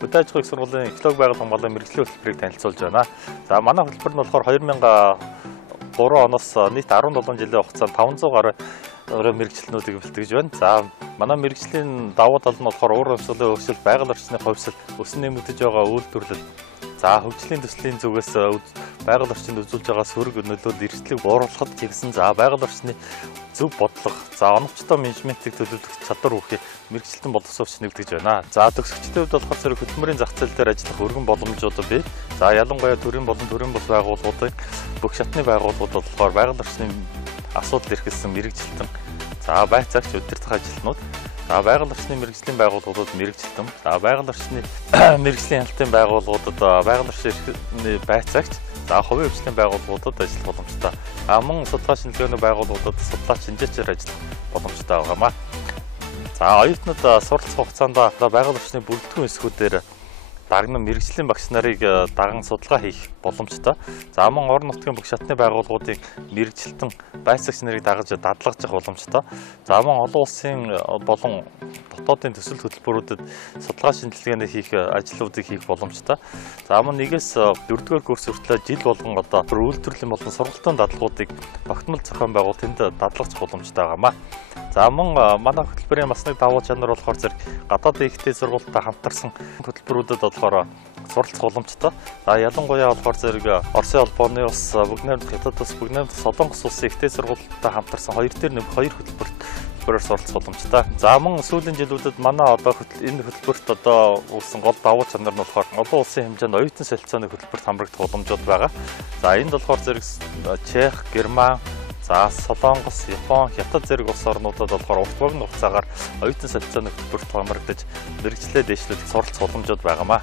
Хөдөө аж ахуйн их сургуулийн экологи байгууллагын болон мэрэгжлийн хөтөлбөрийг танилцуулж байна. За манай хөтөлбөр нь болохоор 2003 оноос нийт 17 жилийн хугацаанд 500 гаруй мэрэгчлэнүүдийг бэлтгэж байна. За манай мэрэгжлийн давуу тал нь болохоор уур амьсгалын өөрчлөлт, байгаль орчны хувьсэл, өсөн нэмэгдэж байгаа үйлдвэрлэл, за хөгжлийн төслийн зүгээс байгаль орчинд үзүүлж байгаа сөрөг нөлөөнд эрсдлийг бууруулахад чигсэн байгаль орчны зөв бодлого, за оновчтой менежментийг төлөвлөх чадвар үүхийг мэрэгчлэн боловсруучид нэгтгэж байна. За төгсөгчдийн хувьд болохоор зэрэг хөтөлбөрийн зах зээл дээр ажиллах өргөн боломжууд бий. За ялангуяа төрийн болон төрийн бус байгууллагуудын бүх шатны байгууллагууд болохоор байгаль орчны асуудал эрхэлсэн мэрэгчлэн, за байц цагч удирдах ажилтнууд, за байгаль орчны мэрэгжлийн байгууллагуудад мэрэгчлэн, за байгаль орчны мэрэгжлийн хяналтын байгууллагуудад байгаль орчны байц цагч, за хувийн хөгжлийн байгууллагуудад ажиллах боломжтой. Мөн судалгаа шинжилгээний байгууллагуудад судлаач инженеэр ажиллах боломжтой байгаамаа. За оюутнууд суралцах хугацаанд байгаль орчны бүрэлдэхүүн эсгүүдээр дагнан мэрэгжлийн багш нарыг даган судалгаа хийх боломжтой. За мөн орон нутгийн бүх шатны байгууллагуудын мэрэгчлэн байцаагч нарыг дагаж дадлагжих боломжтой. За мөн олон улсын болон дотоодын төсөл хөтөлбөрүүдэд судалгаа шинжилгээний хийх ажлуудыг хийх боломжтой. За мөн 1-ээс 4-р курс хүртэл жил болгон үйлдвэрлэлийн болон сургалтын дадлагуудыг тогтмол зохион байгуул тэнд дадлагжих боломжтой байгаамаа. За мөн манай хөтөлбөрийн бас нэг давуу чанар болохоор зэрэг гадаадын ихтэй сургуультай хамтарсан хөтөлбөрүүдэд болохоор суралцах боломжтой. За ялангуяа болохоор зэрэг Оросын холбооны ус, Бүгд найрамдах Хятад ус, Бүгд найрамдах Солонгос улсын ихтэй сургуультай хамтарсан хоёр хөтөлбөрөөр суралцах боломжтой. За мөн сүүлийн жилүүдэд манай энэ хөтөлбөрт үлсэн гол давуу чанар нь болохоор олон улсын хэмжээнд оюутан солилцооны хөтөлбөрт хамрагдах боломжууд байгаа. За энд болохоор зэрэг Чех, Герман, за Солонгос, Япон, Хятад зэрэг улс орнуудад болохоор урт хугацаагаар оюутан солилцооны хөтөлбөрт хамрагдаж мэрэгчлээ дэвшлэх суралцах боломжууд байгаамаа.